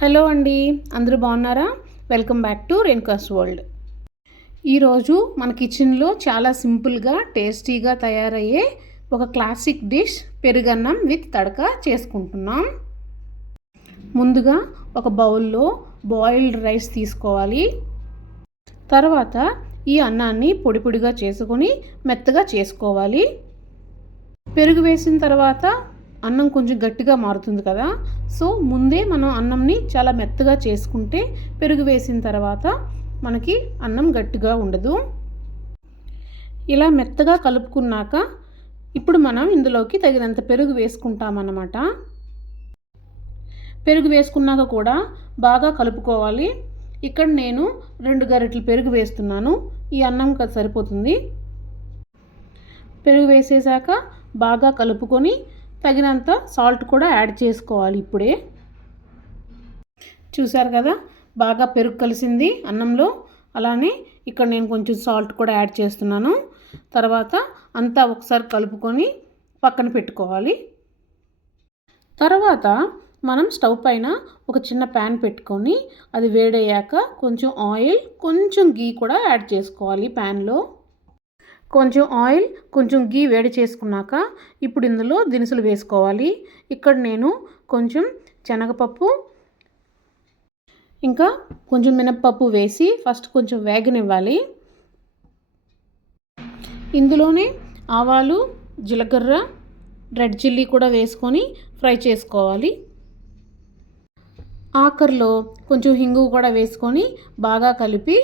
Hello అండి, అందరూ బాగున్నారా? Welcome back to Renuka's world. ఈరోజు మన కిచెన్లో చాలా సింపుల్గా టేస్టీగా తయారయ్యే ఒక క్లాసిక్ డిష్ పెరుగన్నం విత్ తడక చేసుకుంటున్నాం. ముందుగా ఒక బౌల్లో బాయిల్డ్ రైస్ తీసుకోవాలి. తర్వాత ఈ అన్నాన్ని పొడి పొడిగా చేసుకొని మెత్తగా చేసుకోవాలి. పెరుగు వేసిన తర్వాత అన్నం కొంచెం గట్టిగా మారుతుంది కదా, సో ముందే మనం అన్నంని చాలా మెత్తగా చేసుకుంటే పెరుగు వేసిన తర్వాత మనకి అన్నం గట్టిగా ఉండదు. ఇలా మెత్తగా కలుపుకున్నాక ఇప్పుడు మనం ఇందులోకి తగినంత పెరుగు వేసుకుంటామన్నమాట. పెరుగు వేసుకున్నాక కూడా బాగా కలుపుకోవాలి. ఇక్కడ నేను 2 గరిటెలు పెరుగు వేస్తున్నాను. ఈ అన్నం సరిపోతుంది. పెరుగు వేసేసాక బాగా కలుపుకొని తగినంత సాల్ట్ కూడా యాడ్ చేసుకోవాలి. ఇప్పుడే చూసారు కదా, బాగా పెరుగు కలిసింది అన్నంలో. అలానే ఇక్కడ నేను కొంచెం సాల్ట్ కూడా యాడ్ చేస్తున్నాను. తర్వాత అంతా ఒకసారి కలుపుకొని పక్కన పెట్టుకోవాలి. తర్వాత మనం స్టవ్ పైన ఒక చిన్న ప్యాన్ పెట్టుకొని అది వేడయ్యాక కొంచెం ఆయిల్, కొంచెం గీ కూడా యాడ్ చేసుకోవాలి. ప్యాన్లో కొంచెం ఆయిల్, కొంచెం గీ వేడి చేసుకున్నాక ఇప్పుడు ఇందులో దినుసులు వేసుకోవాలి. ఇక్కడ నేను కొంచెం శనగపప్పు ఇంకా కొంచెం మినప్పప్పు వేసి ఫస్ట్ కొంచెం వేగనివ్వాలి. ఇందులోనే ఆవాలు, జీలకర్ర, రెడ్ చిల్లీ కూడా వేసుకొని ఫ్రై చేసుకోవాలి. ఆఖరిలో కొంచెం హింగు కూడా వేసుకొని బాగా కలిపి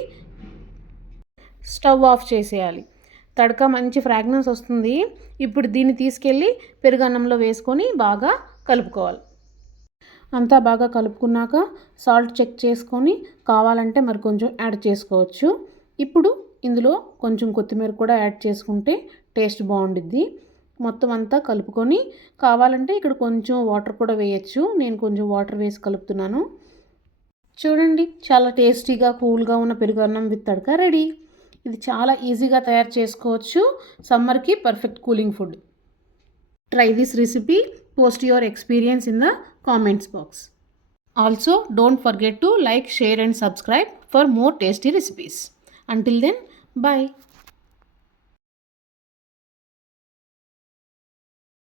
స్టవ్ ఆఫ్ చేసేయాలి. తడక మంచి ఫ్రాగ్రెన్స్ వస్తుంది. ఇప్పుడు దీన్ని తీసుకెళ్ళి పెరుగన్నంలో వేసుకొని బాగా కలుపుకోవాలి. అంతా బాగా కలుపుకున్నాక సాల్ట్ చెక్ చేసుకొని కావాలంటే మరి కొంచెం యాడ్ చేసుకోవచ్చు. ఇప్పుడు ఇందులో కొంచెం కొత్తిమీర కూడా యాడ్ చేసుకుంటే టేస్ట్ బాగుండిద్ది. మొత్తం అంతా కలుపుకొని కావాలంటే ఇక్కడ కొంచెం వాటర్ కూడా వేయచ్చు. నేను కొంచెం వాటర్ వేసి కలుపుతున్నాను. చూడండి, చాలా టేస్టీగా కూల్గా ఉన్న పెరుగన్నం విత్ తడక రెడీ. ఇది చాలా ఈజీగా తయారు చేసుకోవచ్చు. సమ్మర్కి perfect cooling food. Try this recipe. Post your experience in the comments box. Also don't forget to like, share and subscribe for more tasty recipes. Until then, bye.